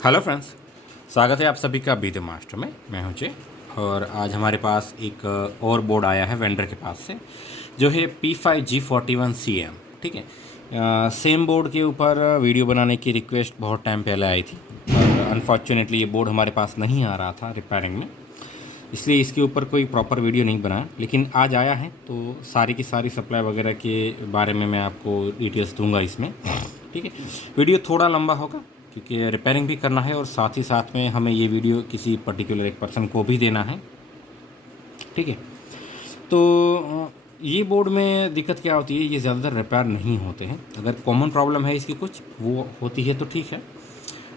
Hello friends, स्वागत है आप सभी का बी द मास्टर में। मैं हूं जय और आज हमारे पास एक और बोर्ड आया है वेंडर के पास से, जो है P5G41CM। ठीक है, सेम बोर्ड के ऊपर वीडियो बनाने की रिक्वेस्ट बहुत टाइम पहले आई थी, और अनफॉर्चुनेटली ये बोर्ड हमारे पास नहीं आ रहा था रिपेयरिंग में, इसलिए इसके ऊपर कोई प्रॉपर वीडियो नहीं बनाया। लेकिन आज आया है तो सारी की सारी सप्लाई वगैरह के बारे में मैं आपको डिटेल्स दूंगा इसमें। ठीक है, वीडियो थोड़ा लंबा होगा क्योंकि रिपेयरिंग भी करना है और साथ ही साथ में हमें ये वीडियो किसी पर्टिकुलर एक पर्सन को भी देना है। ठीक है, तो ये बोर्ड में दिक्कत क्या होती है, ये ज़्यादातर रिपेयर नहीं होते हैं। अगर कॉमन प्रॉब्लम है इसकी कुछ वो होती है तो ठीक है,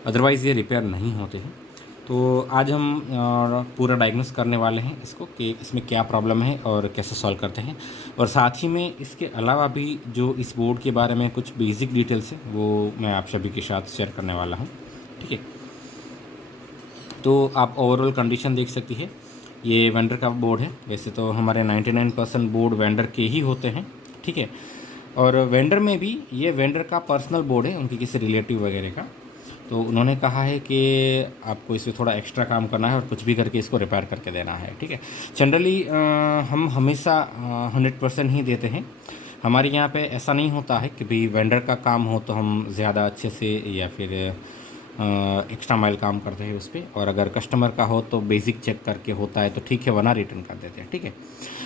अदरवाइज़ ये रिपेयर नहीं होते हैं। तो आज हम पूरा डायग्नोस करने वाले हैं इसको कि इसमें क्या प्रॉब्लम है और कैसे सॉल्व करते हैं, और साथ ही में इसके अलावा भी जो इस बोर्ड के बारे में कुछ बेसिक डिटेल्स है वो मैं आप सभी के साथ शेयर करने वाला हूँ। ठीक है, तो आप ओवरऑल कंडीशन देख सकती है। ये वेंडर का बोर्ड है, वैसे तो हमारे 99% बोर्ड वेंडर के ही होते हैं। ठीक है, और वेंडर में भी ये वेंडर का पर्सनल बोर्ड है, उनकी किसी रिलेटिव वगैरह का। तो उन्होंने कहा है कि आपको इसमें थोड़ा एक्स्ट्रा काम करना है और कुछ भी करके इसको रिपेयर करके देना है। ठीक है, जनरली हम हमेशा 100% ही देते हैं। हमारे यहाँ पे ऐसा नहीं होता है कि भाई वेंडर का काम हो तो हम ज़्यादा अच्छे से या फिर एक्स्ट्रा माइल काम करते हैं उस पर, और अगर कस्टमर का हो तो बेसिक चेक करके होता है तो ठीक है, वरना रिटर्न कर देते हैं। ठीक है,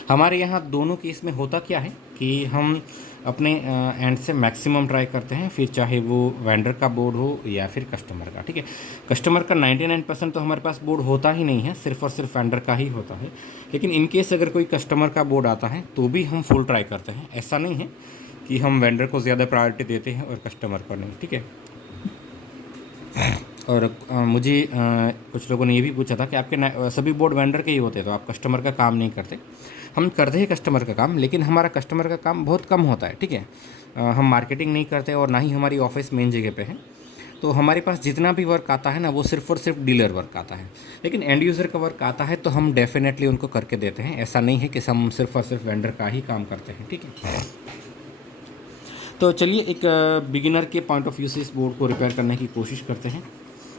हमारे यहाँ दोनों केस में होता क्या है कि हम अपने एंड से मैक्सिमम ट्राई करते हैं, फिर चाहे वो वेंडर का बोर्ड हो या फिर कस्टमर का। ठीक है, कस्टमर का 99% तो हमारे पास बोर्ड होता ही नहीं है, सिर्फ और सिर्फ वेंडर का ही होता है। लेकिन इन केस अगर कोई कस्टमर का बोर्ड आता है तो भी हम फुल ट्राई करते हैं। ऐसा नहीं है कि हम वेंडर को ज़्यादा प्रायोरिटी देते हैं और कस्टमर को नहीं। ठीक है, और मुझे कुछ लोगों ने ये भी पूछा था कि आपके सभी बोर्ड वेंडर के ही होते हैं तो आप कस्टमर का काम नहीं करते। हम करते हैं कस्टमर का काम, लेकिन हमारा कस्टमर का काम बहुत कम होता है। ठीक है, हम मार्केटिंग नहीं करते और ना ही हमारी ऑफिस मेन जगह पे है, तो हमारे पास जितना भी वर्क आता है ना वो सिर्फ और सिर्फ डीलर वर्क आता है। लेकिन एंड यूज़र का वर्क आता है तो हम डेफिनेटली उनको करके देते हैं। ऐसा नहीं है कि हम सिर्फ और सिर्फ वेंडर का ही काम करते हैं। ठीक है, तो चलिए एक बिगिनर के पॉइंट ऑफ व्यू से इस बोर्ड को रिपेयर करने की कोशिश करते हैं।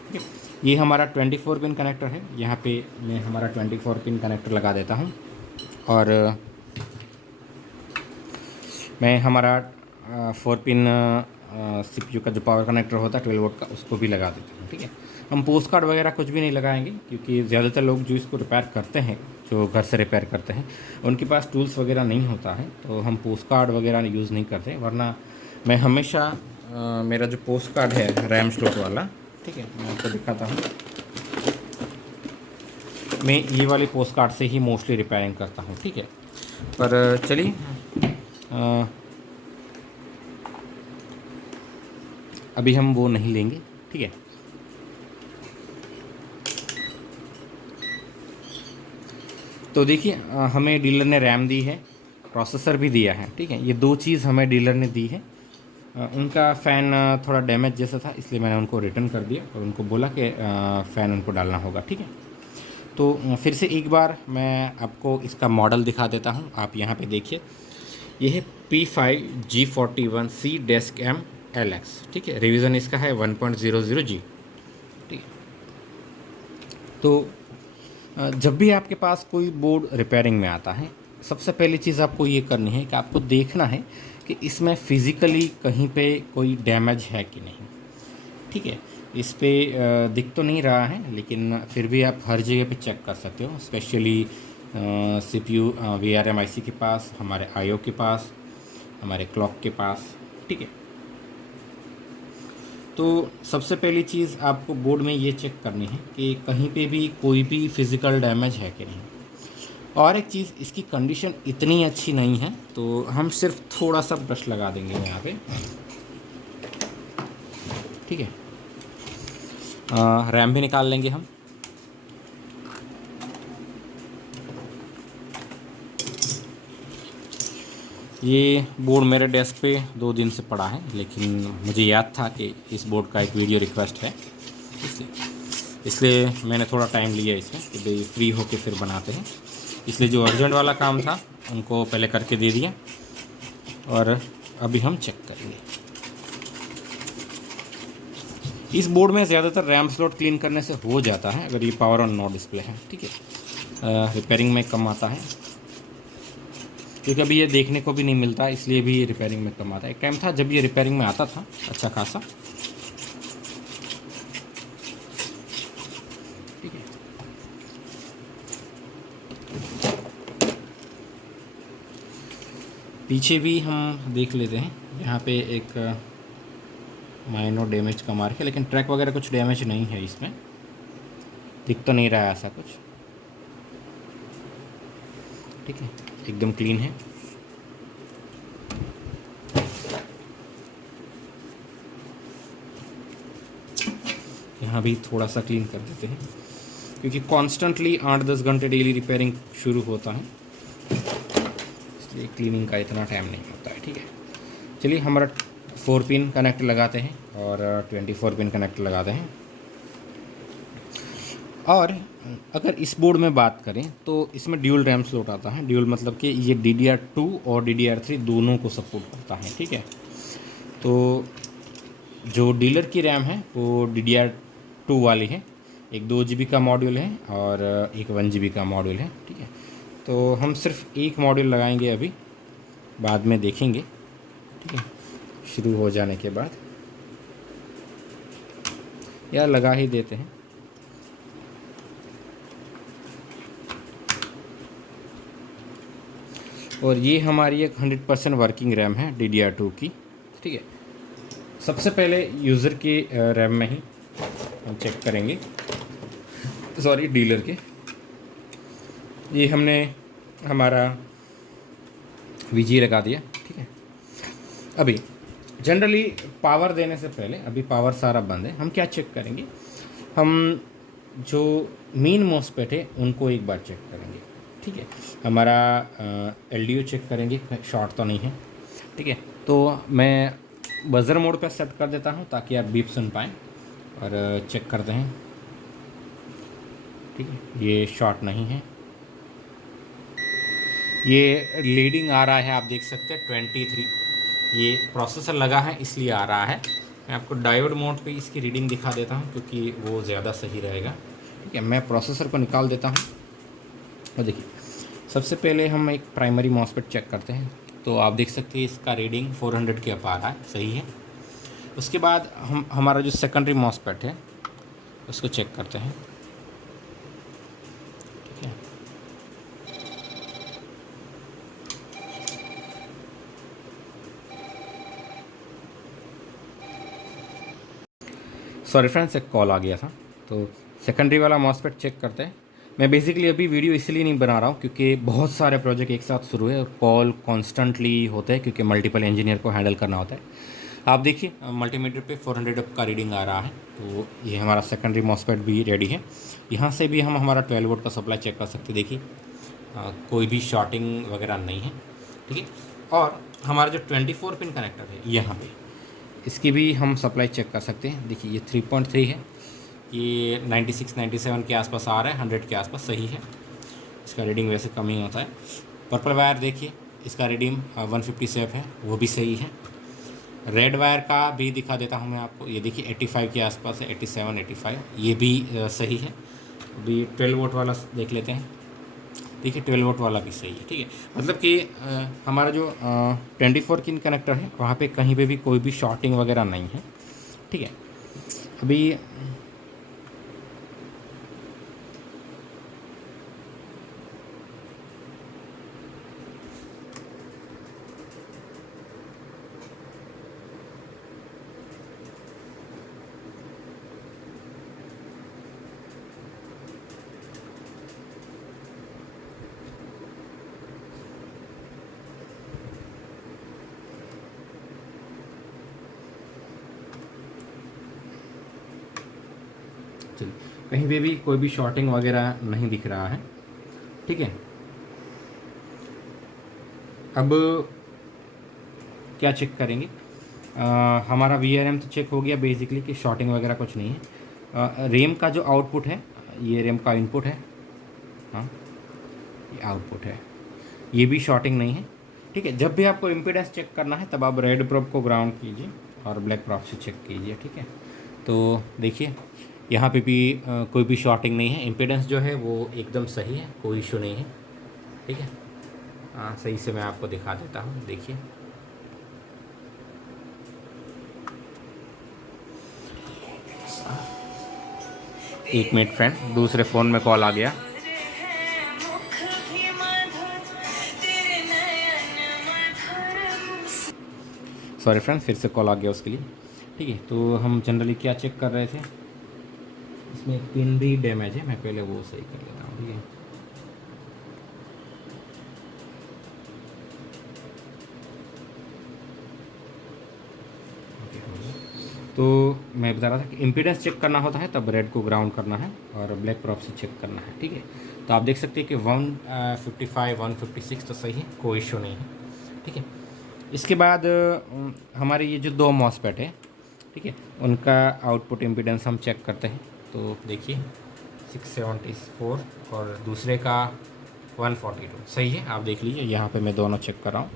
ठीक है, ये हमारा 24 पिन कनेक्टर है। यहाँ पे मैं हमारा 24 पिन कनेक्टर लगा देता हूँ, और मैं हमारा 4 पिन CPU का जो पावर कनेक्टर होता है 12 वोल्ट का, उसको भी लगा देता हूँ। ठीक है, हम पोस्ट कार्ड वगैरह कुछ भी नहीं लगाएंगे क्योंकि ज़्यादातर लोग जो इसको रिपेयर करते हैं, जो घर से रिपेयर करते हैं, उनके पास टूल्स वगैरह नहीं होता है, तो हम पोस्ट कार्ड वगैरह यूज़ नहीं करते। वरना मैं हमेशा मेरा जो पोस्ट कार्ड है रैम स्लॉट वाला, ठीक है, मैं आपको दिखाता हूँ, मैं ये वाली पोस्ट कार्ड से ही मोस्टली रिपेयरिंग करता हूँ। ठीक है, पर चलिए अभी हम वो नहीं लेंगे। ठीक है, तो देखिए हमें डीलर ने रैम दी है, प्रोसेसर भी दिया है। ठीक है, ये दो चीज़ हमें डीलर ने दी है। उनका फ़ैन थोड़ा डैमेज जैसा था, इसलिए मैंने उनको रिटर्न कर दिया और उनको बोला कि फ़ैन उनको डालना होगा। ठीक है, तो फिर से एक बार मैं आपको इसका मॉडल दिखा देता हूँ। आप यहाँ पे देखिए, ये है P5G41C-M-LX। ठीक है, रिवीजन इसका है 1.00G। ठीक है, तो जब भी आपके पास कोई बोर्ड रिपेयरिंग में आता है, सबसे पहली चीज़ आपको ये करनी है कि आपको देखना है कि इसमें फ़िज़िकली कहीं पे कोई डैमेज है कि नहीं। ठीक है, इस पे दिख तो नहीं रहा है, लेकिन फिर भी आप हर जगह पे चेक कर सकते हो, स्पेशली CPU VRM IC के पास, हमारे IO के पास, हमारे क्लॉक के पास। ठीक है, तो सबसे पहली चीज़ आपको बोर्ड में ये चेक करनी है कि कहीं पे भी कोई भी फिज़िकल डैमेज है कि नहीं। और एक चीज़, इसकी कंडीशन इतनी अच्छी नहीं है तो हम सिर्फ थोड़ा सा ब्रश लगा देंगे यहाँ पे। ठीक है, रैम भी निकाल लेंगे हम। ये बोर्ड मेरे डेस्क पे 2 दिन से पड़ा है, लेकिन मुझे याद था कि इस बोर्ड का एक वीडियो रिक्वेस्ट है, इसलिए मैंने थोड़ा टाइम लिया इसमें कि भाई फ्री होके फिर बनाते हैं। इसलिए जो अर्जेंट वाला काम था उनको पहले करके दे दिया, और अभी हम चेक करेंगे। इस बोर्ड में ज़्यादातर रैम स्लॉट क्लीन करने से हो जाता है अगर ये पावर ऑन नो डिस्प्ले है, ठीक है। रिपेयरिंग में कम आता है क्योंकि अभी ये देखने को भी नहीं मिलता, इसलिए भी ये रिपेयरिंग में कम आता है। एक टाइम था जब ये रिपेयरिंग में आता था अच्छा खासा, ठीक है। पीछे भी हम देख लेते हैं, यहाँ पे एक माइनर डैमेज का मार्क है, लेकिन ट्रैक वगैरह कुछ डैमेज नहीं है इसमें, दिख तो नहीं रहा है ऐसा कुछ, ठीक है, एकदम क्लीन है। यहाँ भी थोड़ा सा क्लीन कर देते हैं क्योंकि कॉन्स्टेंटली 8-10 घंटे डेली रिपेयरिंग शुरू होता है, इसलिए क्लीनिंग का इतना टाइम नहीं होता है, ठीक है। चलिए हमारा 4 पिन कनेक्ट लगाते हैं और 24 पिन कनेक्ट लगाते हैं। और अगर इस बोर्ड में बात करें तो इसमें ड्यूल रैम स्लॉट आता है। ड्यूल मतलब कि ये DDR2 और DDR3 दोनों को सपोर्ट करता है, ठीक है। तो जो डीलर की रैम है वो DDR2 वाली है, एक 2 GB का मॉड्यूल है और एक 1 GB का मॉड्यूल है, ठीक है। तो हम सिर्फ एक मॉड्यूल लगाएंगे अभी, बाद में देखेंगे, ठीक है, शुरू हो जाने के बाद, या लगा ही देते हैं। और ये हमारी एक 100% वर्किंग रैम है DDR2 की, ठीक है। सबसे पहले यूज़र के रैम में ही हम चेक करेंगे, सॉरी डीलर के। ये हमने हमारा VG लगा दिया, ठीक है। अभी जनरली पावर देने से पहले, अभी पावर सारा बंद है, हम क्या चेक करेंगे, हम जो मेन मॉसफेट है उनको एक बार चेक करेंगे, ठीक है। हमारा LDO चेक करेंगे, शॉर्ट तो नहीं है, ठीक है। तो मैं बजर मोड पे सेट कर देता हूँ ताकि आप बीप सुन पाएँ, और चेक करते हैं, ठीक है। ये शॉर्ट नहीं है, ये लीडिंग आ रहा है, आप देख सकते हैं 23, ये प्रोसेसर लगा है इसलिए आ रहा है। मैं आपको डायोड मोड पे इसकी रीडिंग दिखा देता हूँ क्योंकि वो ज़्यादा सही रहेगा, ठीक है। मैं प्रोसेसर को निकाल देता हूँ और देखिए, सबसे पहले हम एक प्राइमरी मॉसफेट चेक करते हैं। तो आप देख सकते हैं इसका रीडिंग 400 के अप आ रहा है, सही है। उसके बाद हम हमारा जो सेकेंडरी मॉसफेट है उसको चेक करते हैं, ठीक है। सॉरी फ्रेंड्स, एक कॉल आ गया था, तो सेकेंडरी वाला मॉसफेट चेक करते हैं। मैं बेसिकली अभी वीडियो इसलिए नहीं बना रहा हूँ क्योंकि बहुत सारे प्रोजेक्ट एक साथ शुरू है और कॉल कॉन्स्टेंटली होते हैं क्योंकि मल्टीपल इंजीनियर को हैंडल करना होता है। आप देखिए मल्टीमीटर पे 400 का रीडिंग आ रहा है, तो ये हमारा सेकेंडरी मॉसफेट भी रेडी है। यहाँ से भी हम हमारा 12 वोल्ट का सप्लाई चेक कर सकते हैं, देखिए कोई भी शॉर्टिंग वगैरह नहीं है, ठीक है। और हमारा जो 24 पिन कनेक्टर है यहाँ पे, इसकी भी हम सप्लाई चेक कर सकते हैं। देखिए ये 3.3 है, ये 96-97 के आसपास आ रहा है, 100 के आसपास सही है। इसका रीडिंग वैसे कम ही होता है। पर्पल वायर देखिए, इसका रीडिंग 150 सेफ है, वो भी सही है। रेड वायर का भी दिखा देता हूँ मैं आपको, ये देखिए 85 के आसपास है, 87-85, ये भी सही है। अभी 12 वोल्ट वाला देख लेते हैं, देखिए 12 वोल्ट वाला भी सही है, ठीक है। मतलब कि हमारा जो 24 पिन कनेक्टर है वहाँ पे कहीं पे भी कोई भी शॉर्टिंग वगैरह नहीं है, ठीक है। अभी कहीं पे भी कोई भी शॉर्टिंग वगैरह नहीं दिख रहा है, ठीक है। अब क्या चेक करेंगे, हमारा VRM तो चेक हो गया बेसिकली कि शॉर्टिंग वगैरह कुछ नहीं है। रैम का जो आउटपुट है, ये रैम का इनपुट है, हाँ ये आउटपुट है, ये भी शॉर्टिंग नहीं है, ठीक है। जब भी आपको इम्पीडेंस चेक करना है तब आप रेड प्रोब को ग्राउंड कीजिए और ब्लैक प्रोब से चेक कीजिए, ठीक है। तो देखिए यहाँ पे भी कोई भी शॉर्टिंग नहीं है, इम्पीडेंस जो है वो एकदम सही है, कोई इशू नहीं है। ठीक है, सही से मैं आपको दिखा देता हूँ, देखिए। एक मिनट फ्रेंड, दूसरे फ़ोन में कॉल आ गया। सॉरी फ्रेंड, फिर से कॉल आ गया उसके लिए। ठीक है, तो हम जनरली क्या चेक कर रहे थे, इसमें एक पिन भी डैमेज है, मैं पहले वो सही कर लेता हूँ। ठीक है, तो मैं बता रहा था कि इम्पीडेंस चेक करना होता है तब रेड को ग्राउंड करना है और ब्लैक प्रॉप से चेक करना है। ठीक है, तो आप देख सकते हैं कि 155 156 तो सही है, कोई इशू नहीं है। ठीक है, इसके बाद हमारे ये जो दो मॉसफेट है, ठीक है, उनका आउटपुट इम्पीडेंस हम चेक करते हैं। तो देखिए 674 और दूसरे का 142 सही है, आप देख लीजिए। यहाँ पे मैं दोनों चेक कर रहा हूँ।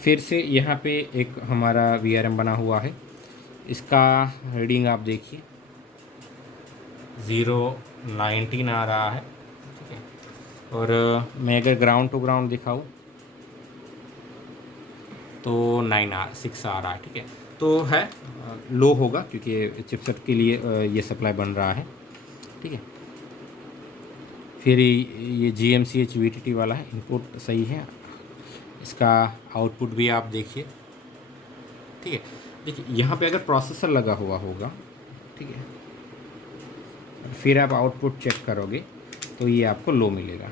फिर से यहाँ पे एक हमारा VRM बना हुआ है, इसका रीडिंग आप देखिए 019 आ रहा है। ठीक है, और मैं अगर ग्राउंड टू ग्राउंड दिखाऊँ तो 6 आ रहा है। ठीक है, तो है लो होगा क्योंकि चिपसेट के लिए ये सप्लाई बन रहा है। ठीक है, फिर ये GMCH VTT वाला है, इनपुट सही है, इसका आउटपुट भी आप देखिए। ठीक है, देखिए यहाँ पे अगर प्रोसेसर लगा हुआ होगा, ठीक है, फिर आप आउटपुट चेक करोगे तो ये आपको लो मिलेगा।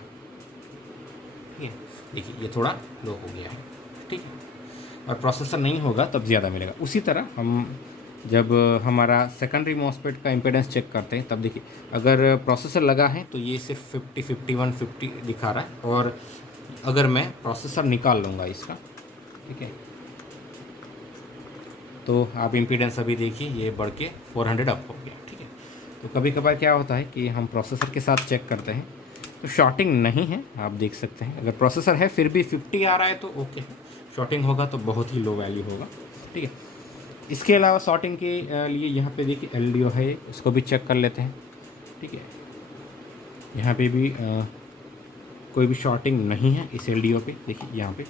ठीक है, देखिए ये थोड़ा लो हो गया है। ठीक है, और प्रोसेसर नहीं होगा तब ज़्यादा मिलेगा। उसी तरह हम जब हमारा सेकेंडरी मॉसफेट का इम्पीडेंस चेक करते हैं तब देखिए अगर प्रोसेसर लगा है तो ये सिर्फ 50 51 50 दिखा रहा है, और अगर मैं प्रोसेसर निकाल लूँगा इसका, ठीक है, तो आप इम्पीडेंस अभी देखिए ये बढ़ के 400 अप हो गया। ठीक है, तो कभी कभार क्या होता है कि हम प्रोसेसर के साथ चेक करते हैं तो शॉर्टिंग नहीं है, आप देख सकते हैं। अगर प्रोसेसर है फिर भी 50 आ रहा है तो ओके है, शॉर्टिंग होगा तो बहुत ही लो वैल्यू होगा। ठीक है, इसके अलावा शॉर्टिंग के लिए यहाँ पे देखिए LDO है, इसको भी चेक कर लेते हैं। ठीक है, यहाँ पे भी कोई भी शॉर्टिंग नहीं है इस LDO पे, देखिए यहाँ पे।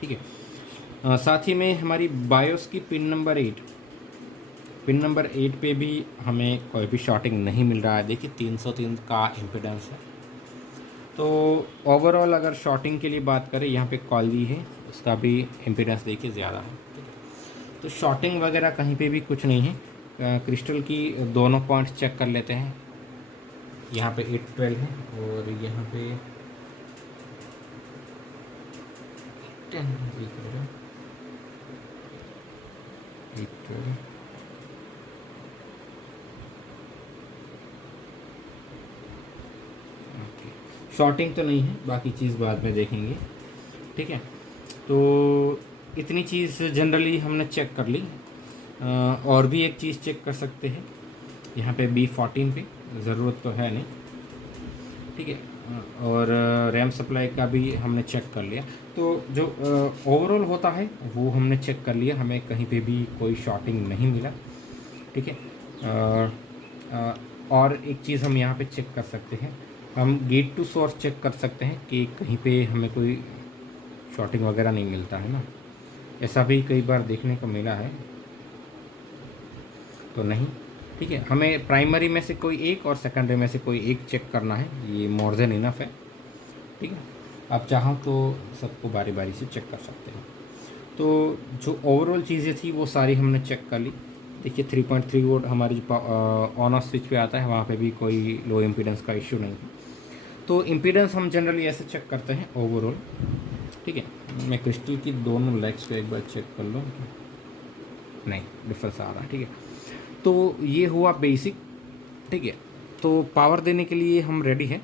ठीक है, साथ ही में हमारी बायोस की पिन नंबर 8 पे भी हमें कोई भी शॉर्टिंग नहीं मिल रहा है। देखिए 303 का इम्पीडेंस है। तो ओवरऑल अगर शॉर्टिंग के लिए बात करें, यहाँ पे कॉली है, उसका भी इम्पीडेंस देखिए ज़्यादा है। ठीक है, तो शॉर्टिंग वगैरह कहीं पे भी कुछ नहीं है। क्रिस्टल की दोनों पॉइंट्स चेक कर लेते हैं। यहाँ पे 812 है और यहाँ पे 10 812। शॉर्टिंग तो नहीं है, बाकी चीज़ बाद में देखेंगे। ठीक है, तो इतनी चीज़ जनरली हमने चेक कर ली। और भी एक चीज़ चेक कर सकते हैं, यहाँ पे B14 पे ज़रूरत तो है नहीं। ठीक है, और रैम सप्लाई का भी हमने चेक कर लिया। तो जो ओवरऑल होता है वो हमने चेक कर लिया, हमें कहीं पे भी कोई शॉर्टिंग नहीं मिला। ठीक है, और एक चीज़ हम यहाँ पे चेक कर सकते हैं, हम गेट टू सोर्स चेक कर सकते हैं कि कहीं पे हमें कोई शॉर्टिंग वगैरह नहीं मिलता है ना, ऐसा भी कई बार देखने को मिला है, तो नहीं। ठीक है, हमें प्राइमरी में से कोई एक और सेकेंडरी में से कोई एक चेक करना है, ये मोर देन इनफ है। ठीक है, आप चाहो तो सबको बारी बारी से चेक कर सकते हैं। तो जो ओवरऑल चीज़ें थी वो सारी हमने चेक कर ली। देखिए 3.3 वोल्ट हमारी जो ऑन ऑफ स्विच पे आता है वहाँ पे भी कोई लो इम्पीडेंस का इशू नहीं है। तो इम्पीडेंस हम जनरली ऐसे चेक करते हैं ओवरऑल। ठीक है, मैं क्रिस्टल की दोनों लेग्स को एक बार चेक कर लूँ, नहीं डिफरेंस आ रहा है। ठीक है, तो ये हुआ बेसिक। ठीक है, तो पावर देने के लिए हम रेडी हैं।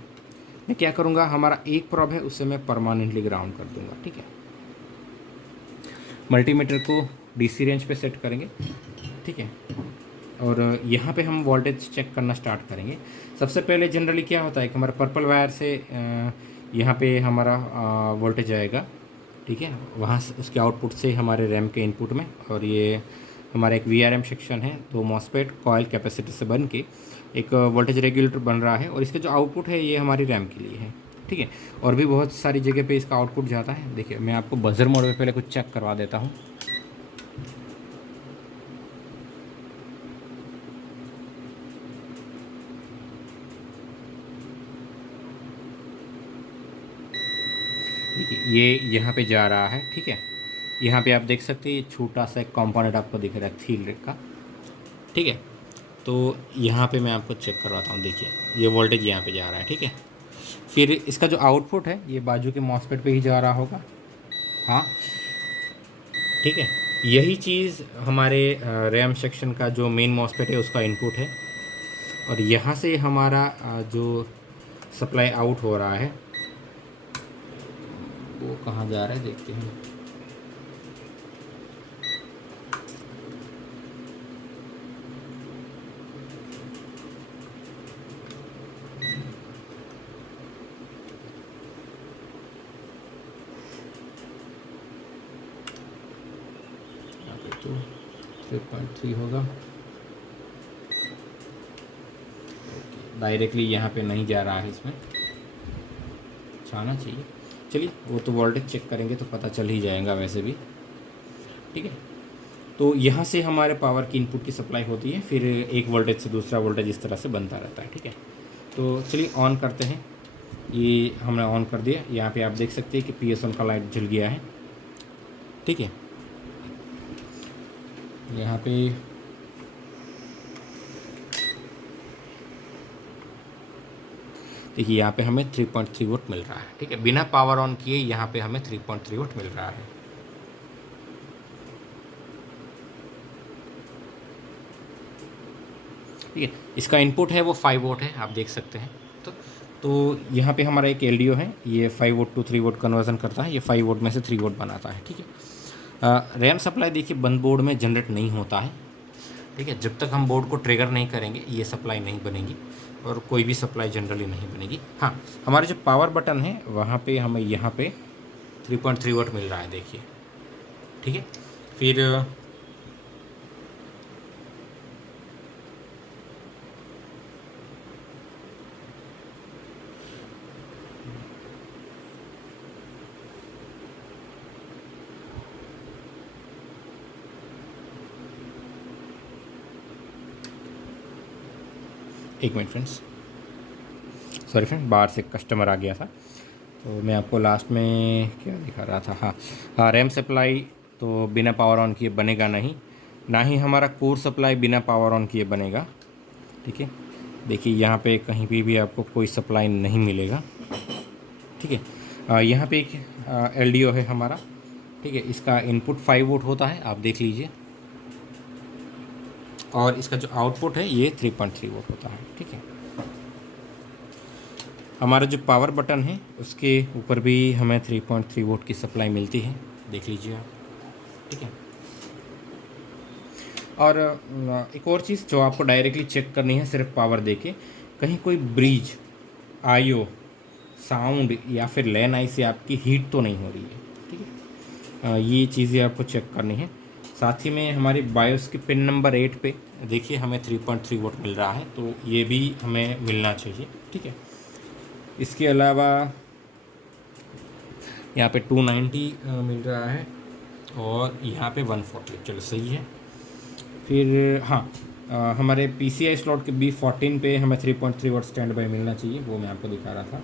मैं क्या करूँगा, हमारा एक प्रॉब है उससे मैं परमानेंटली ग्राउंड कर दूँगा। ठीक है, मल्टीमीटर को DC रेंज पे सेट करेंगे। ठीक है, और यहाँ पे हम वोल्टेज चेक करना स्टार्ट करेंगे। सबसे पहले जनरली क्या होता है कि हमारा पर्पल वायर से यहाँ पे हमारा वोल्टेज आएगा। ठीक है, वहाँ से उसके आउटपुट से हमारे रैम के इनपुट में, और ये हमारा एक VRM सेक्शन है, 2 मॉसफेट कॉइल कैपेसिटर से बन के एक वोल्टेज रेगुलेटर बन रहा है, और इसका जो आउटपुट है ये हमारी रैम के लिए है, ठीक है। और भी बहुत सारी जगह पे इसका आउटपुट जाता है। देखिए मैं आपको बजर मोड में पहले कुछ चेक करवा देता हूँ। देखिए ये यहाँ पे जा रहा है, ठीक है। यहाँ पे आप देख सकते हैं ये छोटा सा एक कंपोनेंट आपको दिख रहा है थील रेक का, ठीक है। तो यहाँ पे मैं आपको चेक करवाता हूँ। देखिए ये वोल्टेज यहाँ पे जा रहा है, ठीक है। फिर इसका जो आउटपुट है ये बाजू के मॉसफेट पे ही जा रहा होगा, हाँ, ठीक है। यही चीज़ हमारे रैम सेक्शन का जो मेन मॉसफेट है उसका इनपुट है, और यहाँ से हमारा जो सप्लाई आउट हो रहा है वो कहाँ जा रहा है देखते हैं। तो 3.3 होगा, डायरेक्टली यहाँ पे नहीं जा रहा है, इसमें जाना चाहिए। चलिए वो तो वोल्टेज चेक करेंगे तो पता चल ही जाएगा वैसे भी, ठीक है। तो यहाँ से हमारे पावर की इनपुट की सप्लाई होती है, फिर एक वोल्टेज से दूसरा वोल्टेज इस तरह से बनता रहता है, ठीक है। तो चलिए ऑन करते हैं। ये हमने ऑन कर दिया। यहाँ पे आप देख सकते हैं कि PSON का लाइट जल गया है, ठीक है। यहाँ पे देखिए यहाँ पे हमें 3.3 वोल्ट मिल रहा है, ठीक है। बिना पावर ऑन किए यहाँ पे हमें 3.3 वोल्ट मिल रहा है। ठीक है, इसका इनपुट है वो 5 वोल्ट है, आप देख सकते हैं। तो यहाँ पे हमारा एक LDO है, ये 5 वोल्ट टू 3 वोल्ट कन्वर्जन करता है, ये 5 वोल्ट में से 3 वोल्ट बनाता है, ठीक है। रैम सप्लाई देखिए बंद बोर्ड में जनरेट नहीं होता है, ठीक है। जब तक हम बोर्ड को ट्रिगर नहीं करेंगे ये सप्लाई नहीं बनेगी, और कोई भी सप्लाई जनरली नहीं बनेगी। हाँ, हमारे जो पावर बटन है वहाँ पे हमें यहाँ पे 3.3 वोल्ट मिल रहा है, देखिए, ठीक है। फिर एक मिनट फ्रेंड्स, सॉरी फ्रेंड, बाहर से कस्टमर आ गया था। तो मैं आपको लास्ट में क्या दिखा रहा था, हाँ, रैम सप्लाई तो बिना पावर ऑन किए बनेगा नहीं, ना ही हमारा कोर सप्लाई बिना पावर ऑन किए बनेगा, ठीक है। देखिए यहाँ पे कहीं भी आपको कोई सप्लाई नहीं मिलेगा, ठीक है। यहाँ पे एक LDO है हमारा, ठीक है। इसका इनपुट 5 वोल्ट होता है, आप देख लीजिए, और इसका जो आउटपुट है ये 3.3 वोल्ट होता है, ठीक है। हमारा जो पावर बटन है उसके ऊपर भी हमें 3.3 वोल्ट की सप्लाई मिलती है, देख लीजिए आप, ठीक है। और एक और चीज़ जो आपको डायरेक्टली चेक करनी है सिर्फ पावर देके, कहीं कोई ब्रिज, IO, साउंड या फिर लैन आई से आपकी हीट तो नहीं हो रही है, ठीक है। ये चीज़ें आपको चेक करनी है। साथ ही में हमारी बायोस की पिन नंबर 8 पे देखिए हमें 3.3 वोल्ट मिल रहा है, तो ये भी हमें मिलना चाहिए, ठीक है। इसके अलावा यहाँ पे 290 मिल रहा है, और यहाँ पे 140, चलो सही है। फिर हाँ, हमारे PCI स्लॉट के B14 पे हमें 3.3 वोल्ट स्टैंड बाई मिलना चाहिए, वो मैं आपको दिखा रहा था।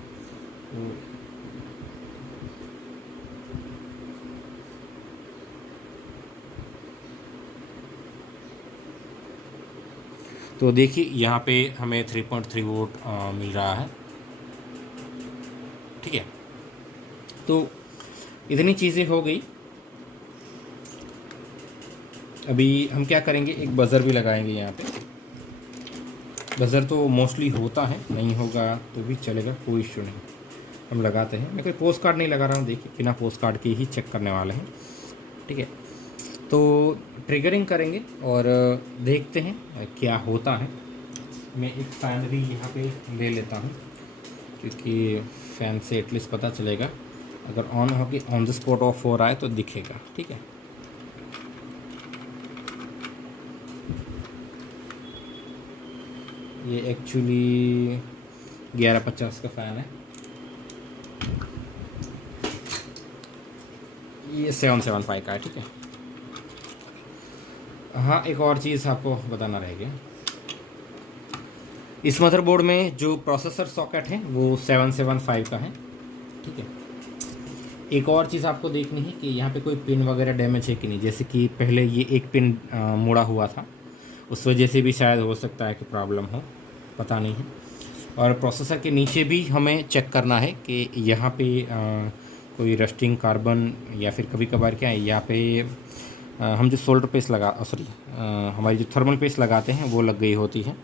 तो देखिए यहाँ पे हमें 3.3 वोल्ट मिल रहा है, ठीक है। तो इतनी चीज़ें हो गई। अभी हम क्या करेंगे, एक बज़र भी लगाएंगे यहाँ पे। बज़र तो मोस्टली होता है, नहीं होगा तो भी चलेगा, कोई इशू नहीं, हम लगाते हैं। मैं कोई पोस्ट कार्ड नहीं लगा रहा हूँ, देखिए बिना पोस्ट कार्ड के ही चेक करने वाले हैं, ठीक है। तो ट्रिगरिंग करेंगे और देखते हैं क्या होता है। मैं एक फ़ैन भी यहाँ पे ले लेता हूँ, क्योंकि फ़ैन से एटलीस्ट पता चलेगा, अगर ऑन होगी ऑन द स्पॉट ऑफ हो रहा है तो दिखेगा, ठीक है। ये एक्चुअली 1150 का फ़ैन है, ये 775 का है, ठीक है। हाँ, एक और चीज़ आपको बताना रह गया, इस मदरबोर्ड में जो प्रोसेसर सॉकेट है वो 775 का है, ठीक है। एक और चीज़ आपको देखनी है कि यहाँ पे कोई पिन वगैरह डैमेज है कि नहीं, जैसे कि पहले ये एक पिन मुड़ा हुआ था, उस वजह से भी शायद हो सकता है कि प्रॉब्लम हो, पता नहीं है। और प्रोसेसर के नीचे भी हमें चेक करना है कि यहाँ पे कोई रस्टिंग कार्बन या फिर कभी कभार क्या है यहाँ पे हम जो सोल्डर पेस्ट हमारी जो थर्मल पेस्ट लगाते हैं वो लग गई होती है,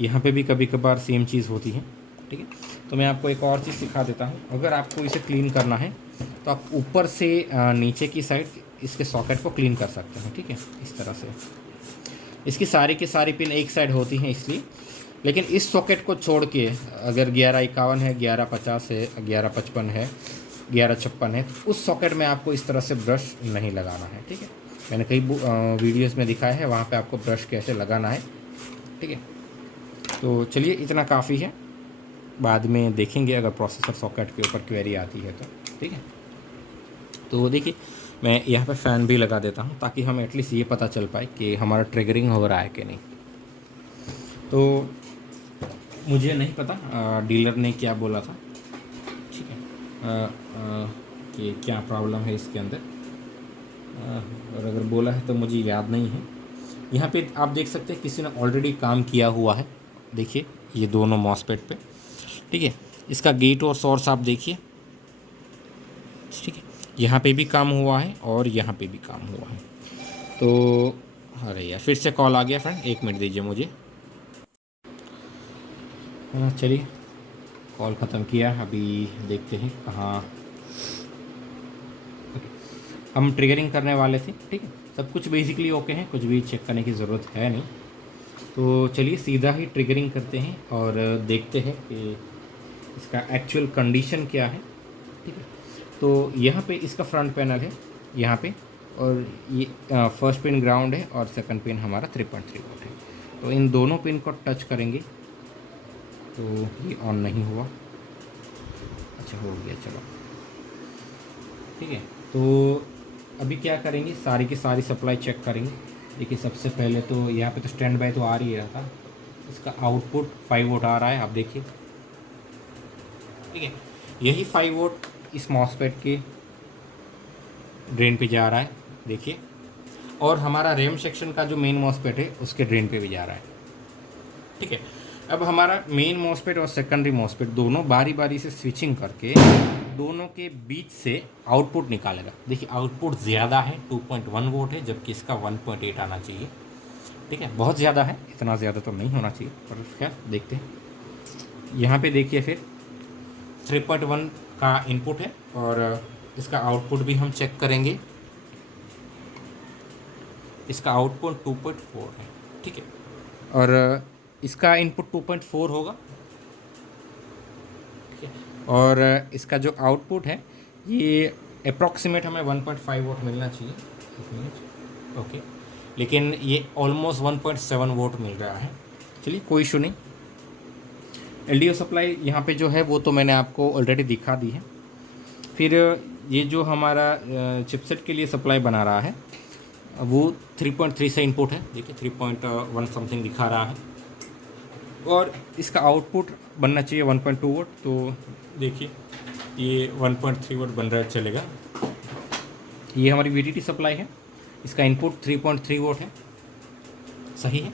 यहाँ पे भी कभी कभार सेम चीज़ होती है, ठीक है। तो मैं आपको एक और चीज़ सिखा देता हूँ, अगर आपको इसे क्लीन करना है तो आप ऊपर से नीचे की साइड इसके सॉकेट को क्लीन कर सकते हैं, ठीक है, इस तरह से। इसकी सारी की सारी पिन एक साइड होती हैं इसलिए, लेकिन इस सॉकेट को छोड़ के अगर 1151 है, 1150 है, 1155 है, 1156 है, तो उस सॉकेट में आपको इस तरह से ब्रश नहीं लगाना है, ठीक है। मैंने कई वीडियोस में दिखाया है, वहाँ पे आपको ब्रश कैसे लगाना है, ठीक है। तो चलिए, इतना काफ़ी है, बाद में देखेंगे अगर प्रोसेसर सॉकेट के ऊपर क्वेरी आती है तो, ठीक है। तो देखिए, मैं यहाँ पर फ़ैन भी लगा देता हूँ ताकि हमें एटलीस्ट ये पता चल पाए कि हमारा ट्रिगरिंग हो रहा है कि नहीं। तो मुझे नहीं पता डीलर ने क्या बोला था, ठीक है, कि क्या प्रॉब्लम है इसके अंदर, और अगर बोला है तो मुझे याद नहीं है। यहाँ पे आप देख सकते हैं किसी ने ऑलरेडी काम किया हुआ है, देखिए ये दोनों मॉसफेट पे, ठीक है। इसका गेट और सोर्स आप देखिए, ठीक है, यहाँ पे भी काम हुआ है और यहाँ पे भी काम हुआ है। तो अरे यार, फिर से कॉल आ गया फ्रेंड, 1 मिनट दीजिए मुझे। चलिए, कॉल ख़त्म किया, अभी देखते हैं कहाँ हम ट्रिगरिंग करने वाले थे, ठीक है। सब कुछ बेसिकली ओके है, कुछ भी चेक करने की ज़रूरत है नहीं। तो चलिए सीधा ही ट्रिगरिंग करते हैं और देखते हैं कि इसका एक्चुअल कंडीशन क्या है, ठीक है। तो यहाँ पे इसका फ्रंट पैनल है यहाँ पे, और ये फर्स्ट पिन ग्राउंड है और सेकंड पिन हमारा 3.3 वोल्ट है। तो इन दोनों पिन को टच करेंगे तो ये ऑन नहीं हुआ, अच्छा हो गया, चलो ठीक है। तो अभी क्या करेंगे, सारी की सारी सप्लाई चेक करेंगे। देखिए, सबसे पहले तो यहाँ पे तो स्टैंड बाय तो आ रही रहा था, इसका आउटपुट 5 वोल्ट आ रहा है, आप देखिए, ठीक है। यही 5 वोल्ट इस मॉसफेट के ड्रेन पे जा रहा है, देखिए, और हमारा रैम सेक्शन का जो मेन मॉसफेट है उसके ड्रेन पे भी जा रहा है, ठीक है। अब हमारा मेन मॉसफेट और सेकेंडरी मॉसफेट दोनों बारी बारी से स्विचिंग करके दोनों के बीच से आउटपुट निकालेगा। देखिए, आउटपुट ज़्यादा है, 2.1 वोल्ट है, जबकि इसका 1.8 आना चाहिए, ठीक है। बहुत ज़्यादा है, इतना ज़्यादा तो नहीं होना चाहिए, पर खैर देखते हैं। यहाँ पे देखिए, फिर 3.1 का इनपुट है और इसका आउटपुट भी हम चेक करेंगे, इसका आउटपुट 2.4 है, ठीक है, और इसका इनपुट 2.4 होगा, ठीक है। और इसका जो आउटपुट है ये अप्रॉक्सीमेट हमें 1.5 वोल्ट मिलना चाहिए, एक मिनट, ओके, लेकिन ये ऑलमोस्ट 1.7 वोल्ट मिल रहा है। चलिए, कोई इशू नहीं। एलडीओ सप्लाई यहाँ पे जो है वो तो मैंने आपको ऑलरेडी दिखा दी है। फिर ये जो हमारा चिपसेट के लिए सप्लाई बना रहा है वो 3.3 से इनपुट है, देखिए 3.1 समथिंग दिखा रहा है, और इसका आउटपुट बनना चाहिए 1.2 वोल्ट। तो देखिए, ये 1.3 वोल्ट बन रहा है, चलेगा। ये हमारी वीडीटी सप्लाई है, इसका इनपुट 3.3 वोल्ट है, सही है,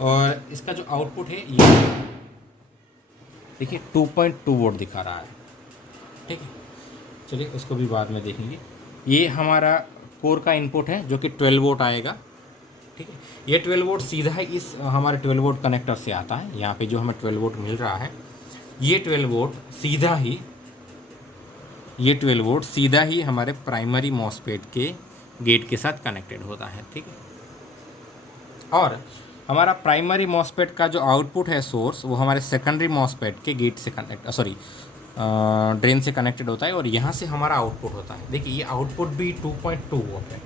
और इसका जो आउटपुट है ये देखिए 2.2 वोल्ट दिखा रहा है, ठीक है। चलिए, उसको भी बाद में देखेंगे। ये हमारा कोर का इनपुट है जो कि 12 वोल्ट आएगा, ठीक है। ये 12 वोल्ट सीधा ही इस हमारे 12 वोल्ट कनेक्टर से आता है, यहाँ पे जो हमें 12 वोल्ट मिल रहा है, ये 12 वोल्ट सीधा ही, ये 12 वोल्ट सीधा ही हमारे प्राइमरी मॉसफेट के गेट के साथ कनेक्टेड होता है, ठीक है। और हमारा प्राइमरी मॉसफेट का जो आउटपुट है सोर्स, वो हमारे सेकेंडरी मॉसफेट के गेट से ड्रेन से कनेक्टेड होता है, और यहाँ से हमारा आउटपुट होता है। देखिए, ये आउटपुट भी 2.2 वोल्ट है,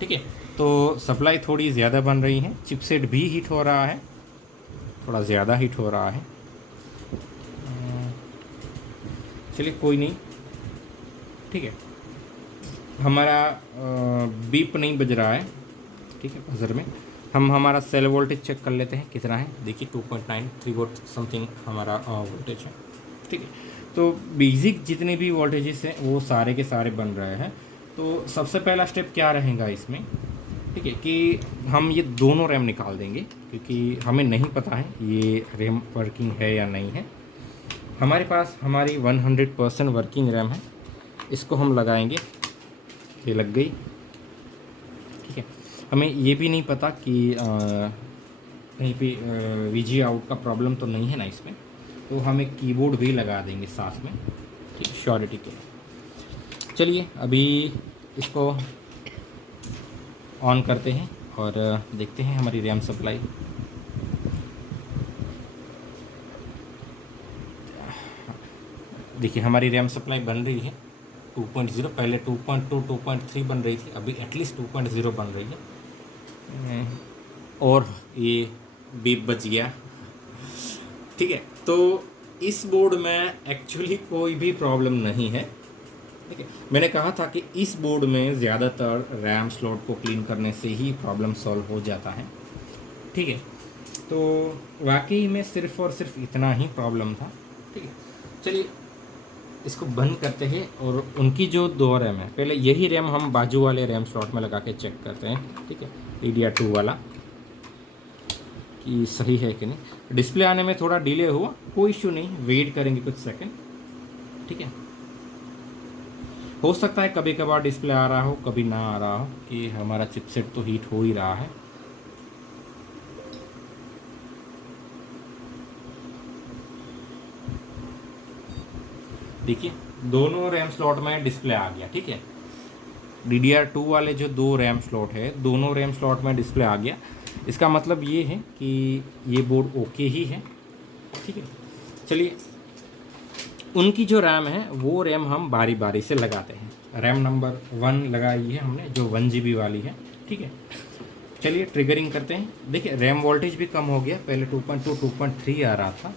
ठीक है। तो सप्लाई थोड़ी ज़्यादा बन रही है, चिपसेट भी हीट हो रहा है, थोड़ा ज़्यादा हीट हो रहा है। चलिए कोई नहीं, ठीक है। हमारा बीप नहीं बज रहा है, ठीक है। बजर में हम हमारा सेल वोल्टेज चेक कर लेते हैं कितना है। देखिए 2.93 वोल्ट समथिंग हमारा वोल्टेज है, ठीक है। तो बेसिक जितने भी वोल्टेजेस हैं वो सारे के सारे बन रहे हैं। तो सबसे पहला स्टेप क्या रहेगा इसमें, ठीक है, कि हम ये दोनों रैम निकाल देंगे, क्योंकि हमें नहीं पता है ये रैम वर्किंग है या नहीं है। हमारे पास हमारी 100% वर्किंग रैम है, इसको हम लगाएंगे। ये लग गई, ठीक है। हमें ये भी नहीं पता कि कहीं पे वीजी आउट का प्रॉब्लम तो नहीं है ना इसमें, तो हम एक कीबोर्ड भी लगा देंगे साथ में, ठीक, श्योरिटी के लिए। चलिए अभी इसको ऑन करते हैं और देखते हैं हमारी रैम सप्लाई। देखिए हमारी रैम सप्लाई बन रही है 2.0, पहले 2.2 2.3 बन रही थी, अभी एटलीस्ट 2.0 बन रही है। और ये बीप बच गया, ठीक है। तो इस बोर्ड में एक्चुअली कोई भी प्रॉब्लम नहीं है, ठीक है। मैंने कहा था कि इस बोर्ड में ज़्यादातर रैम स्लॉट को क्लीन करने से ही प्रॉब्लम सॉल्व हो जाता है, ठीक है। तो वाकई में सिर्फ़ और सिर्फ इतना ही प्रॉब्लम था, ठीक है। चलिए इसको बंद करते हैं और उनकी जो दो रैम है, पहले यही रैम हम बाजू वाले रैम स्लॉट में लगा के चेक करते हैं, ठीक है, DDR2 वाला, कि सही है कि नहीं। डिस्प्ले आने में थोड़ा डिले हुआ, कोई इश्यू नहीं, वेट करेंगे कुछ सेकंड, ठीक है। हो सकता है कभी कभार डिस्प्ले आ रहा हो, कभी ना आ रहा हो, कि हमारा चिपसेट तो हीट हो ही रहा है। देखिए दोनों रैम स्लॉट में डिस्प्ले आ गया, ठीक है। DDR2 वाले जो दो रैम स्लॉट है, दोनों रैम स्लॉट में डिस्प्ले आ गया। इसका मतलब ये है कि ये बोर्ड ओके ही है, ठीक है। चलिए उनकी जो रैम है वो रैम हम बारी बारी से लगाते हैं। रैम नंबर 1 लगाई है हमने, जो 1 GB वाली है, ठीक है। चलिए ट्रिगरिंग करते हैं। देखिए रैम वोल्टेज भी कम हो गया, पहले 2.2 2.3 आ रहा था,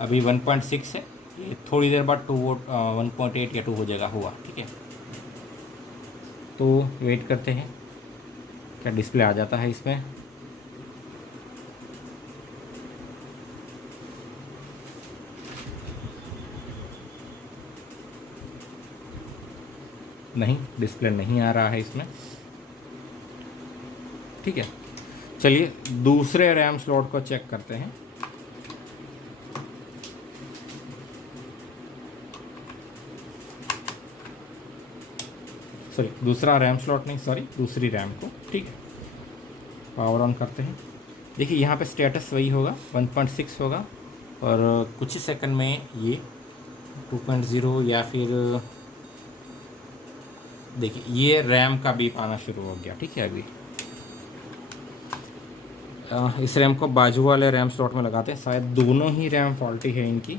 अभी 1.6 है। ये थोड़ी देर बाद 1.8 या 2 हो जाएगा, हुआ, ठीक है। तो वेट करते हैं क्या डिस्प्ले आ जाता है इसमें। नहीं, डिस्प्ले नहीं आ रहा है इसमें, ठीक है। चलिए दूसरे रैम स्लॉट को चेक करते हैं। सॉरी दूसरा रैम स्लॉट नहीं, सॉरी दूसरी रैम को, ठीक है। पावर ऑन करते हैं। देखिए यहाँ पे स्टेटस वही होगा, 1.6 होगा, और कुछ ही सेकंड में ये 2.0 या फिर देखिए ये रैम का बीप आना शुरू हो गया, ठीक है। अभी इस रैम को बाजू वाले रैम स्लॉट में लगाते हैं, शायद दोनों ही रैम फॉल्टी है इनकी,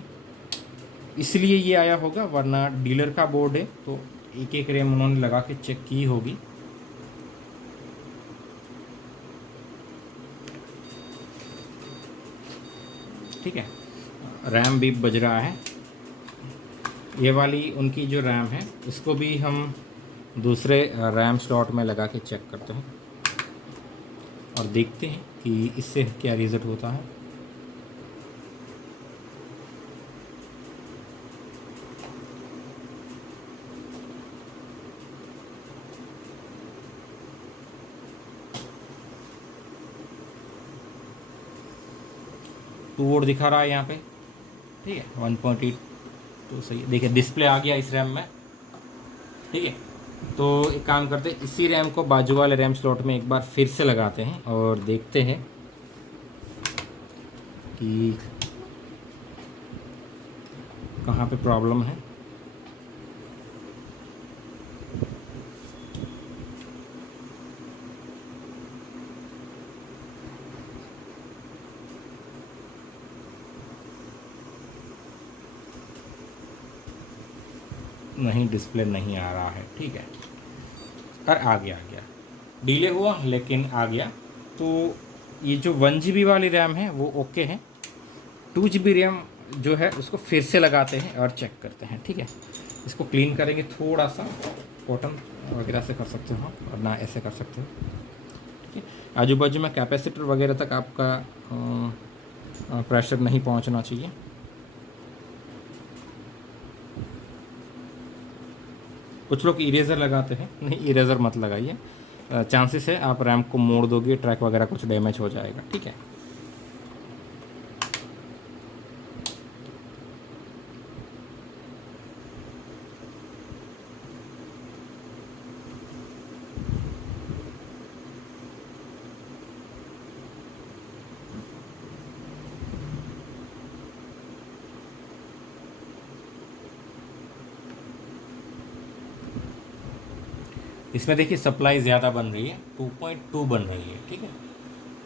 इसलिए ये आया होगा, वरना डीलर का बोर्ड है तो एक एक रैम उन्होंने लगा के चेक की होगी। ठीक है, रैम भी बज रहा है। ये वाली उनकी जो रैम है इसको भी हम दूसरे रैम स्लॉट में लगा के चेक करते हैं और देखते हैं कि इससे क्या रिज़ल्ट होता है। टू वोल्ट दिखा रहा है यहाँ पे, ठीक है। 1.8 तो सही है। देखिए डिस्प्ले आ गया इस रैम में, ठीक है। तो एक काम करते हैं, इसी रैम को बाजू वाले रैम स्लॉट में एक बार फिर से लगाते हैं और देखते हैं कि कहाँ पे प्रॉब्लम है। नहीं, डिस्प्ले नहीं आ रहा है, ठीक है। और आ गया डिले हुआ लेकिन आ गया। तो ये जो 1 GB वाली रैम है वो ओके है। 2 GB रैम जो है उसको फिर से लगाते हैं और चेक करते हैं, ठीक है। इसको क्लीन करेंगे थोड़ा सा, कॉटन वगैरह से कर सकते हो वरना ऐसे कर सकते हो, ठीक है। आजू बाजू में कैपेसिटर वगैरह तक आपका प्रेशर नहीं पहुंचना चाहिए। कुछ लोग इरेज़र लगाते हैं, नहीं इरेज़र मत लगाइए, चांसेस है आप रैम को मोड़ दोगे, ट्रैक वगैरह कुछ डैमेज हो जाएगा, ठीक है। इसमें देखिए सप्लाई ज़्यादा बन रही है, 2.2 बन रही है, ठीक है।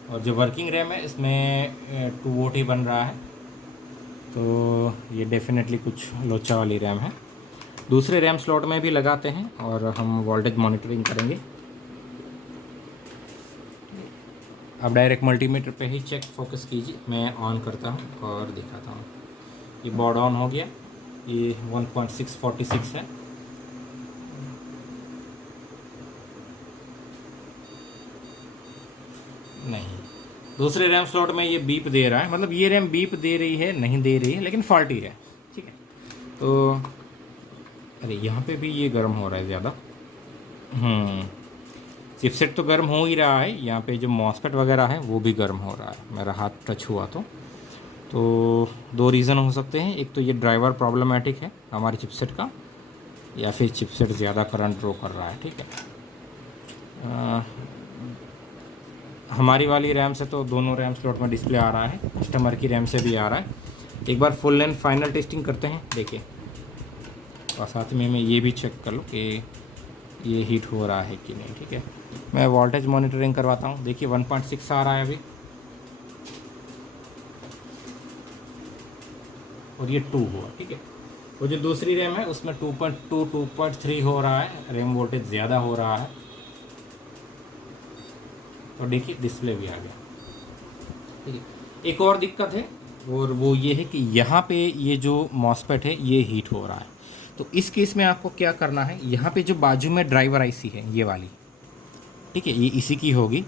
और जो वर्किंग रैम है इसमें 2 वोट ही बन रहा है, तो ये डेफिनेटली कुछ लोचा वाली रैम है। दूसरे रैम स्लॉट में भी लगाते हैं और हम वोल्टेज मॉनिटरिंग करेंगे। अब डायरेक्ट मल्टीमीटर पे ही चेक फोकस कीजिए, मैं ऑन करता हूँ और दिखाता हूँ। ये बोर्ड ऑन हो गया, ये 1.646 है। नहीं, दूसरे रैम स्लॉट में ये बीप दे रहा है, मतलब ये रैम बीप दे रही है, नहीं दे रही है, लेकिन फॉल्टी है, ठीक है। तो अरे यहाँ पे भी ये गर्म हो रहा है ज़्यादा। चिपसेट तो गर्म हो ही रहा है, यहाँ पे जो मॉसफेट वगैरह है वो भी गर्म हो रहा है, मेरा हाथ टच हुआ तो 2 रीज़न हो सकते हैं। एक तो ये ड्राइवर प्रॉब्लमेटिक है हमारे चिपसेट का, या फिर चिपसेट ज़्यादा करंट ड्रॉ कर रहा है, ठीक है। हमारी वाली रैम से तो दोनों रैम स्लॉट में डिस्प्ले आ रहा है, कस्टमर की रैम से भी आ रहा है। एक बार फुल लेंथ फाइनल टेस्टिंग करते हैं, देखिए, और साथ में मैं ये भी चेक कर लूँ कि ये हीट हो रहा है कि नहीं, ठीक है। मैं वोल्टेज मॉनिटरिंग करवाता हूँ, देखिए 1.6 आ रहा है अभी, और ये 2 हुआ, ठीक है। वो जो दूसरी रैम है उसमें 2.2 2.3 हो रहा है, रैम वोल्टेज ज़्यादा हो रहा है। तो देखिए डिस्प्ले भी आ गया, ठीक है। एक और दिक्कत है, और वो ये है कि यहाँ पे ये जो मॉसफेट है ये हीट हो रहा है। तो इस केस में आपको क्या करना है, यहाँ पे जो बाजू में ड्राइवर आईसी है ये वाली, ठीक है, ये इसी की होगी,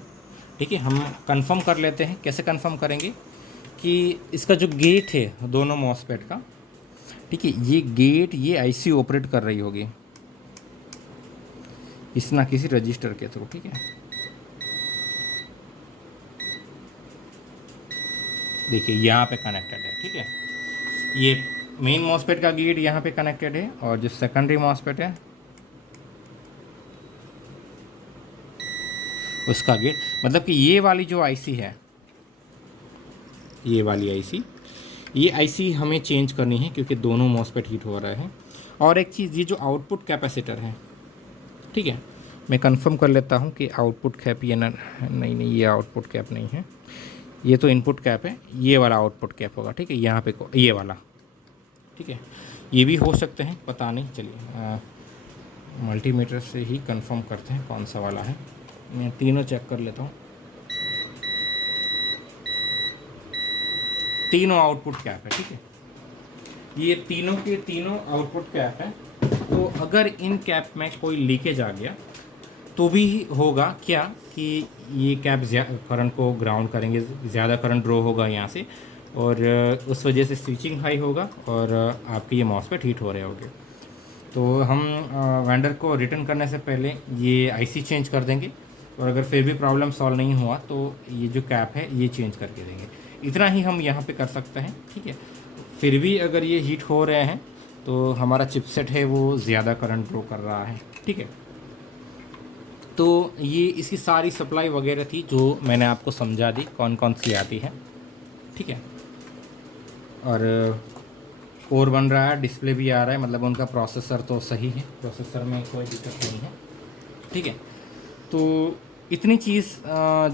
ठीक है। हम कंफर्म कर लेते हैं, कैसे कंफर्म करेंगे कि इसका जो गेट है दोनों मॉसफेट का, ठीक है, ये गेट ये आईसी ऑपरेट कर रही होगी इस ना किसी रजिस्टर के थ्रू, ठीक है। देखिए यहाँ पे कनेक्टेड है, ठीक है। ये मेन मॉसफेट का गेट यहाँ पे कनेक्टेड है, और जो सेकेंडरी मॉसफेट है उसका गेट, मतलब कि ये वाली जो आईसी है, ये वाली आईसी, ये आईसी हमें चेंज करनी है क्योंकि दोनों मॉसफेट हीट हो रहे हैं। और एक चीज़, ये जो आउटपुट कैपेसिटर है, ठीक है, मैं कंफर्म कर लेता हूँ कि आउटपुट कैप ये नहीं, ये आउटपुट कैप नहीं है, ये तो इनपुट कैप है, ये वाला आउटपुट कैप होगा, ठीक है। यहाँ पे ये वाला, ठीक है, ये भी हो सकते हैं, पता नहीं, चलिए मल्टीमीटर से ही कंफर्म करते हैं कौन सा वाला है। मैं तीनों चेक कर लेता हूँ, तीनों आउटपुट कैप है, ठीक है। ये तीनों के तीनों आउटपुट कैप है। तो अगर इन कैप में कोई लीकेज आ गया तो भी होगा क्या कि ये कैप करंट को ग्राउंड करेंगे, ज़्यादा करंट ड्रॉ होगा यहाँ से, और उस वजह से स्विचिंग हाई होगा और आपके ये मॉसफेट हीट हो रहे होंगे। तो हम वेंडर को रिटर्न करने से पहले ये आईसी चेंज कर देंगे, और अगर फिर भी प्रॉब्लम सॉल्व नहीं हुआ तो ये जो कैप है ये चेंज करके देंगे। इतना ही हम यहाँ पे कर सकते हैं, ठीक है। फिर भी अगर ये हीट हो रहे हैं तो हमारा चिपसेट है वो ज़्यादा करंट ड्रॉ कर रहा है, ठीक है। तो ये इसकी सारी सप्लाई वगैरह थी जो मैंने आपको समझा दी कौन कौन सी आती है, ठीक है। और कोर बन रहा है, डिस्प्ले भी आ रहा है, मतलब उनका प्रोसेसर तो सही है, प्रोसेसर में कोई दिक्कत नहीं है, ठीक है। तो इतनी चीज़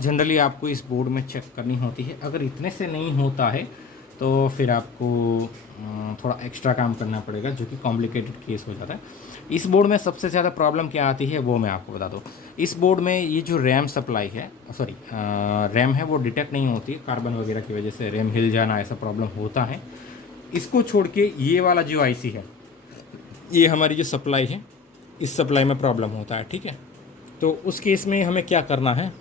जनरली आपको इस बोर्ड में चेक करनी होती है। अगर इतने से नहीं होता है तो फिर आपको थोड़ा एक्स्ट्रा काम करना पड़ेगा, जो कि कॉम्प्लिकेटेड केस हो जाता है। इस बोर्ड में सबसे ज़्यादा प्रॉब्लम क्या आती है वो मैं आपको बता दूँ। इस बोर्ड में ये जो रैम सप्लाई है, सॉरी रैम है, वो डिटेक्ट नहीं होती कार्बन वगैरह की वजह से, रैम हिल जाना ऐसा प्रॉब्लम होता है। इसको छोड़ के ये वाला जो आईसी है, ये हमारी जो सप्लाई है, इस सप्लाई में प्रॉब्लम होता है, ठीक है। तो उस केस में हमें क्या करना है,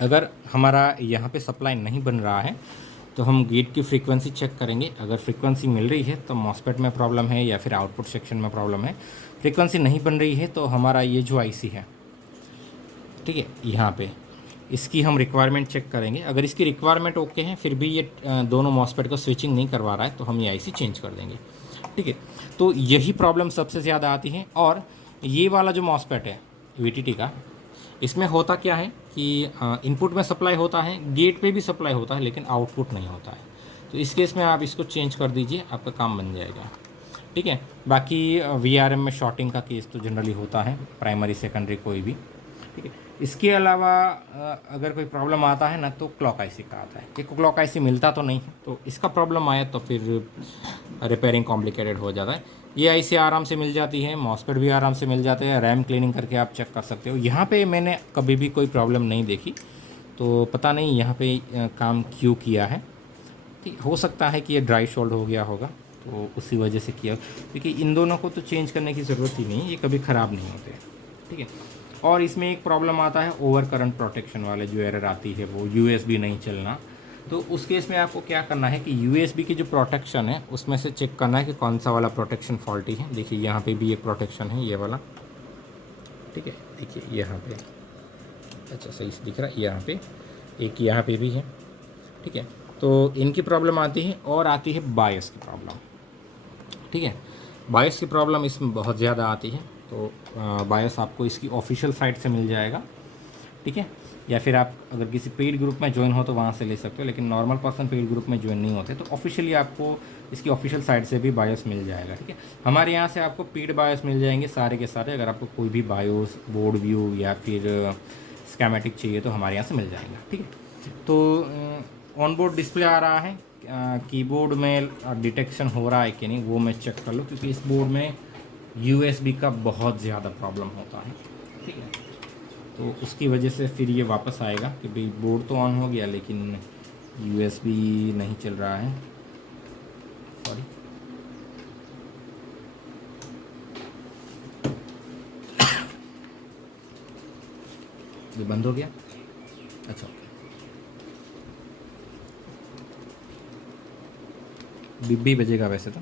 अगर हमारा यहाँ पे सप्लाई नहीं बन रहा है तो हम गेट की फ्रीक्वेंसी चेक करेंगे। अगर फ्रीक्वेंसी मिल रही है तो मॉसफेट में प्रॉब्लम है या फिर आउटपुट सेक्शन में प्रॉब्लम है। फ्रीक्वेंसी नहीं बन रही है तो हमारा ये जो आईसी है, ठीक है, यहाँ पे इसकी हम रिक्वायरमेंट चेक करेंगे। अगर इसकी रिक्वायरमेंट ओके है, फिर भी ये दोनों मॉसफेट को स्विचिंग नहीं करवा रहा है, तो हम ये आईसी चेंज कर देंगे, ठीक है। तो यही प्रॉब्लम सबसे ज़्यादा आती है। और ये वाला जो मॉसफेट है वीटीटी का, इसमें होता क्या है कि इनपुट में सप्लाई होता है, गेट पे भी सप्लाई होता है, लेकिन आउटपुट नहीं होता है। तो इस केस में आप इसको चेंज कर दीजिए, आपका काम बन जाएगा, ठीक है। बाकी वीआरएम में शॉर्टिंग का केस तो जनरली होता है, प्राइमरी सेकेंडरी कोई भी, ठीक है। इसके अलावा अगर कोई प्रॉब्लम आता है ना, तो क्लॉक आईसी का आता है। कि क्लॉक आईसी मिलता तो नहीं है, तो इसका प्रॉब्लम आया तो फिर रिपेयरिंग कॉम्प्लिकेटेड हो जाता है। ये आईसी आराम से मिल जाती है, मॉसफेट भी आराम से मिल जाते हैं, रैम क्लीनिंग करके आप चेक कर सकते हो। यहाँ पे मैंने कभी भी कोई प्रॉब्लम नहीं देखी, तो पता नहीं यहाँ पे काम क्यों किया है। ठीक, हो सकता है कि ये ड्राई शोल्ड हो गया होगा, तो उसी वजह से किया, क्योंकि इन दोनों को तो चेंज करने की ज़रूरत ही नहीं, ये कभी ख़राब नहीं होते, ठीक है। और इसमें एक प्रॉब्लम आता है ओवर करंट प्रोटेक्शन वाले जो एरर आती है, वो यूएसबी नहीं चलना। तो उस केस में आपको क्या करना है कि यूएसबी की जो प्रोटेक्शन है उसमें से चेक करना है कि कौन सा वाला प्रोटेक्शन फॉल्टी है। देखिए यहाँ पे भी एक प्रोटेक्शन है, ये वाला, ठीक है। देखिए यहाँ पे, अच्छा सही से दिख रहा है, यहाँ पे एक, यहाँ पे भी है, ठीक है। तो इनकी प्रॉब्लम आती है। और आती है बायस की प्रॉब्लम, ठीक है। बायस की प्रॉब्लम इसमें बहुत ज़्यादा आती है। तो बायस आपको इसकी ऑफिशियल साइट से मिल जाएगा, ठीक है। या फिर आप अगर किसी पेड ग्रुप में ज्वाइन हो तो वहाँ से ले सकते हो, लेकिन नॉर्मल पर्सन पेड ग्रुप में ज्वाइन नहीं होते, तो ऑफिशियली आपको इसकी ऑफिशियल साइट से भी बायोस मिल जाएगा, ठीक है। हमारे यहाँ से आपको पेड बायोस मिल जाएंगे सारे के सारे। अगर आपको कोई भी बायोस, बोर्ड व्यू या फिर स्कीमेटिक चाहिए तो हमारे यहाँ से मिल जाएगा, ठीक है। तो ऑन बोर्ड डिस्प्ले आ रहा है, कीबोर्ड में डिटेक्शन हो रहा है कि नहीं वो मैं चेक कर लूँ, क्योंकि इस बोर्ड में यूएसबी का बहुत ज़्यादा प्रॉब्लम होता है, ठीक है। तो उसकी वजह से फिर ये वापस आएगा कि भाई बोर्ड तो ऑन हो गया लेकिन यूएसबी नहीं चल रहा है, सॉरी। ये बंद हो गया, अच्छा बिप भी बजेगा वैसे तो।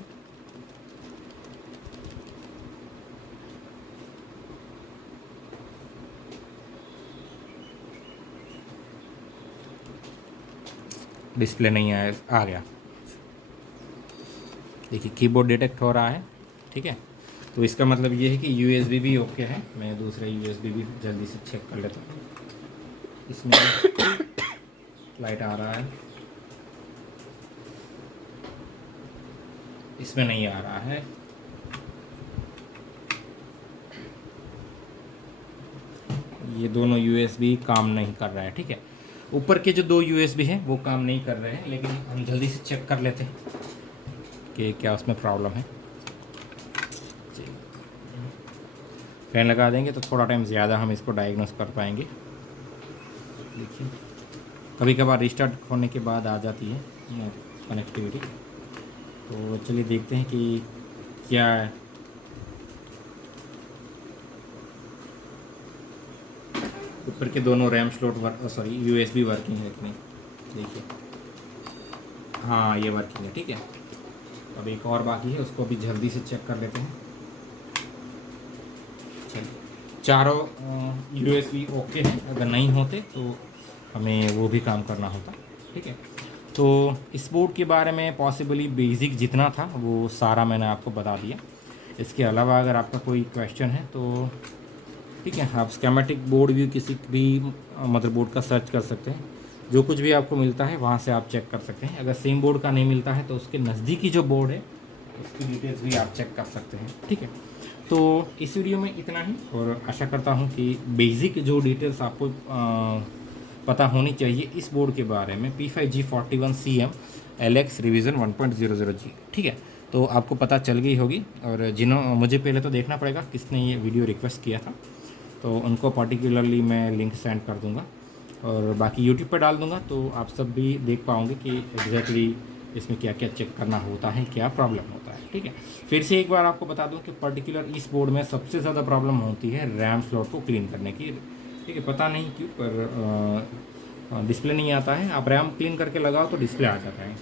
डिस्प्ले नहीं आया, आ गया। देखिए कीबोर्ड डिटेक्ट हो रहा है, ठीक है। तो इसका मतलब ये है कि यूएसबी भी ओके है। मैं दूसरा यूएसबी भी जल्दी से चेक कर लेता हूँ। इसमें लाइट आ रहा है, इसमें नहीं आ रहा है। ये दोनों यूएसबी काम नहीं कर रहा है, ठीक है। ऊपर के जो दो यूएसबी हैं वो काम नहीं कर रहे हैं, लेकिन हम जल्दी से चेक कर लेते हैं कि क्या उसमें प्रॉब्लम है। फैन लगा देंगे तो थोड़ा टाइम ज़्यादा हम इसको डायग्नोस कर पाएंगे। देखिए कभी कभार रिस्टार्ट होने के बाद आ जाती है कनेक्टिविटी। तो चलिए देखते हैं कि क्या है। ऊपर के दोनों RAM slot sorry USB working है कि नहीं, देखिए हाँ ये वर्किंग है, ठीक है। अब एक और बाकी है, उसको भी जल्दी से चेक कर लेते हैं। चलिए चारों यूएसबी ओके हैं, अगर नहीं होते तो हमें वो भी काम करना होता, ठीक है। तो इस बोर्ड के बारे में पॉसिबली बेसिक जितना था वो सारा मैंने आपको बता दिया। इसके अलावा अगर आपका कोई क्वेश्चन है तो ठीक है, आप स्कीमेटिक बोर्ड व्यू किसी भी मदरबोर्ड का सर्च कर सकते हैं। जो कुछ भी आपको मिलता है वहाँ से आप चेक कर सकते हैं। अगर सेम बोर्ड का नहीं मिलता है तो उसके नज़दीकी जो बोर्ड है उसकी डिटेल्स भी आप चेक कर सकते हैं, ठीक है। तो इस वीडियो में इतना ही, और आशा करता हूँ कि बेसिक जो डिटेल्स आपको पता होनी चाहिए इस बोर्ड के बारे में, P5G41CM LX रिवीजन 1.00G, ठीक है। तो आपको पता चल गई होगी। और मुझे पहले तो देखना पड़ेगा किसने ये वीडियो रिक्वेस्ट किया था, तो उनको पर्टिकुलरली मैं लिंक सेंड कर दूँगा और बाकी यूट्यूब पर डाल दूँगा, तो आप सब भी देख पाओगे कि एग्जैक्टली इसमें क्या क्या चेक करना होता है, क्या प्रॉब्लम होता है। ठीक है, फिर से एक बार आपको बता दूं कि पर्टिकुलर इस बोर्ड में सबसे ज़्यादा प्रॉब्लम होती है रैम स्लॉट को क्लीन करने की। ठीक है, पता नहीं क्यों पर डिस्प्ले नहीं आता है। आप रैम क्लीन करके लगाओ तो डिस्प्ले आ जाता है।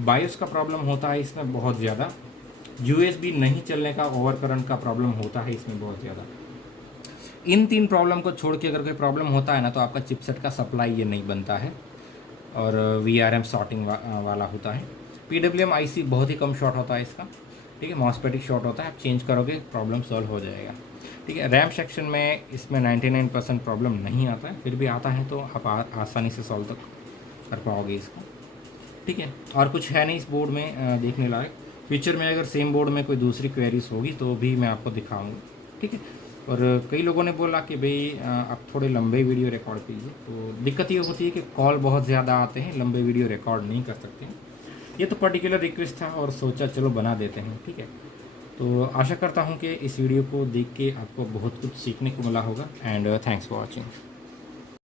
बायोस का प्रॉब्लम होता है इसमें बहुत ज़्यादा। यूएसबी नहीं चलने का, ओवर करंट का प्रॉब्लम होता है इसमें बहुत ज़्यादा। इन 3 प्रॉब्लम को छोड़ के अगर कोई प्रॉब्लम होता है ना, तो आपका चिपसेट का सप्लाई ये नहीं बनता है और VRM शॉर्टिंग वाला होता है। PWM IC बहुत ही कम शॉर्ट होता है इसका। ठीक है, मॉस्फेटिक शॉर्ट होता है, आप चेंज करोगे प्रॉब्लम सॉल्व हो जाएगा। ठीक है, रैम सेक्शन में इसमें 99% प्रॉब्लम नहीं आता है, फिर भी आता है तो आप आसानी से सॉल्व तक कर पाओगे इसको। ठीक है, और कुछ है नहीं इस बोर्ड में देखने लायक। फ्यूचर में अगर सेम बोर्ड में कोई दूसरी क्वेरीज होगी तो भी मैं आपको दिखाऊंगा। ठीक है, और कई लोगों ने बोला कि भाई आप थोड़े लंबे वीडियो रिकॉर्ड कीजिए, तो दिक्कत ये होती है कि कॉल बहुत ज़्यादा आते हैं, लंबे वीडियो रिकॉर्ड नहीं कर सकते हैं। ये तो पर्टिकुलर रिक्वेस्ट था और सोचा चलो बना देते हैं। ठीक है, तो आशा करता हूँ कि इस वीडियो को देख के आपको बहुत कुछ सीखने को मिला होगा। And thanks for watching.